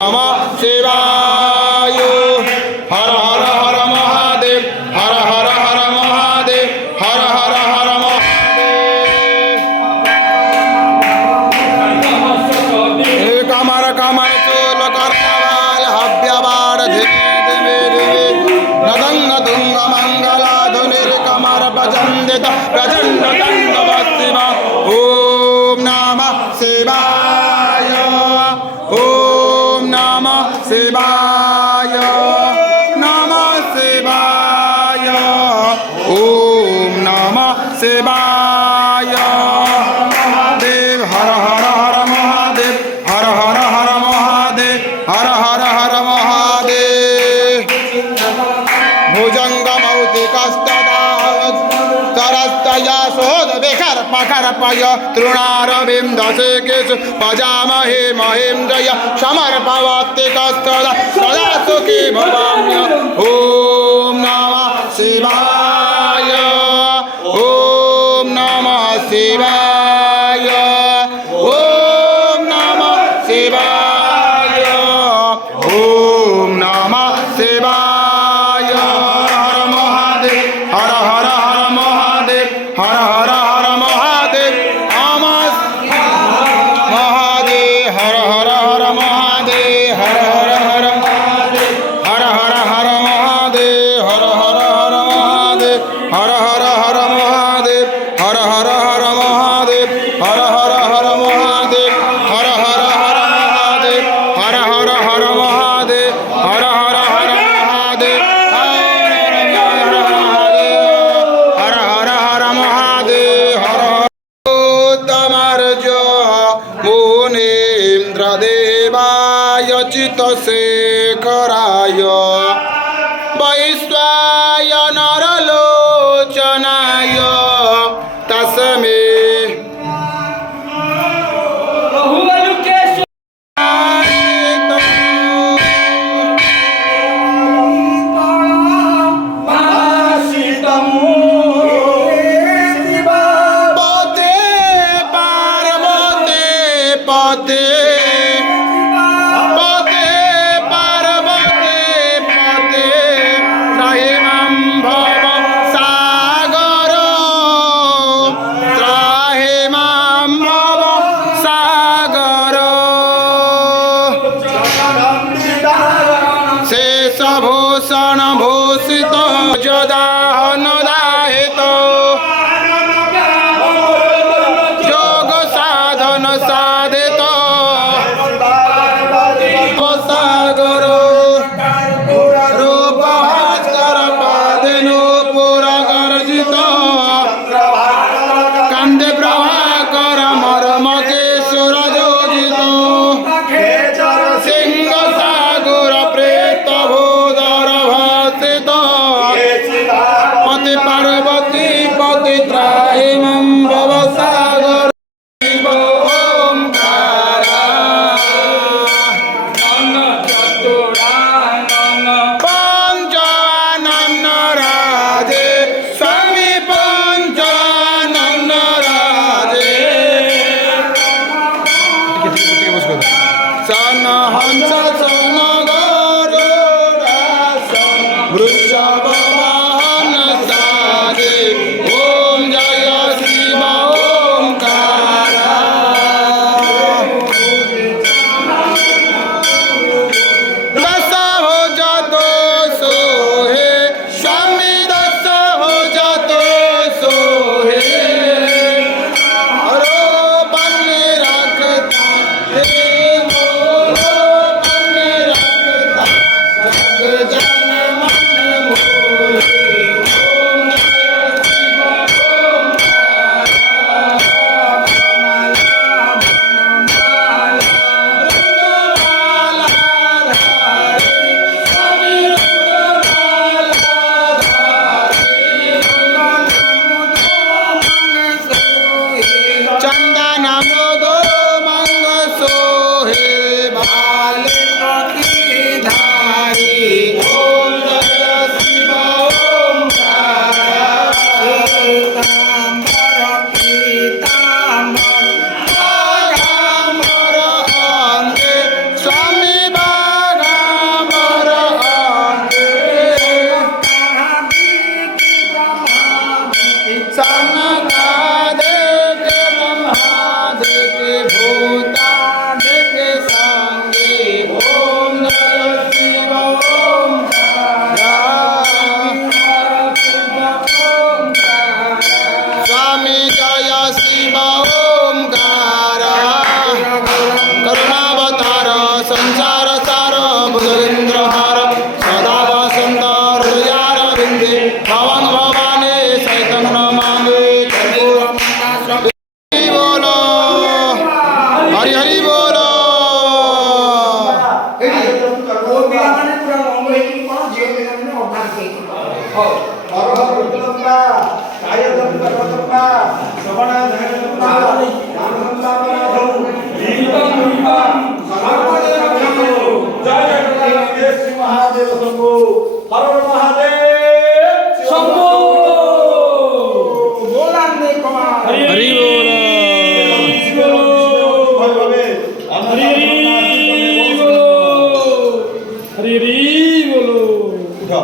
नमः शिवाय। हर हर हर महादेव, हर हर हर महादेव, हर हर हर महादेव। कमर कमर चूल कर्णवाल हव्यवाड़ नदंग तुंग मंगला धुनिर कमर प्रचंडित प्रचंड तंडव ओम नमः शिवाय। ओम नमः शिवाय, नमः शिवाय, ओम नमः शिवाय। महादेव हर हर हर महादेव, हर हर हर महादेव, हर हर हर महादेव। भुजंगमौतिकस्तदा तरस्तया शोध विकर पकर्पय तृणारविंदसे केषु पजामहे महेन्द्रय समर्पवत्तिकस्तदा सदा सुखी भवाम्य। ओम नमः शिवाय, ओम नमः शिवाय, ओम नमः शिवाय, ओम नमः शिवाय। हर महादेव, हर हर हर महादेव, हर हर हर महादेव। नमः महादेव, हर हर हर महादेव, हर हर हर महादेव, हर हर हर महादेव, हर हर हर महादेव, हर हर हर महादेव, हर हर हर महादेव, हर हर हर महादेव, हर हर हर महादेव, हर हर हर महादेव, हर हर हर महादेव, हर हर हर महादेव। हर तमर्ज मुनीन्द्रदेवाय चित्तशेखराय वैश्वाय नरलोचनाय तस्मै पते पार्वते पते पते पार्वते पते त्राहिमां भव सागर त्राहिमां भव सागर शेषभूषण भूषित जदाहन दाहित योग साधन साधित सागर रूप भास्कर पादिनो पुरगर्जित कांदे प्रभाकर मर्मकेश्वर योजित सिंह सागर प्रेत भूधर भासित पति पार्वती पति त्राहिमां भव सागर ओंकारा पंचानन राजे स्वामी पंचानन राजे सन हंस सन गरुड़ा वृषभ वाहन साजे ओम जय शिव ओंकारा। दस हो जातो सोहे स्वामी दस हो जातो सोहे हरो बने रखता हे मोरो बने रखता जग जन मन मोहे। ओम जय शिव चंदन मृदो मंग सोहे बाले की धारी। ओम जय शिव ओंकारा। पीतांबर पीतांबर अंगे स्वामी बा হর হর রতম্বা কায় দত্ত রতম্বা শ্রবণা ধারণম্বা নামসন্তাপনাথৌ দীপং দীপং সর্বদে রক্ষো জয় জগন্নাথ শ্রী মহাদেব শম্ভু হর হর মহাদেব শম্ভু बोलाने कुमार हरि बोल हरि बोलो उठो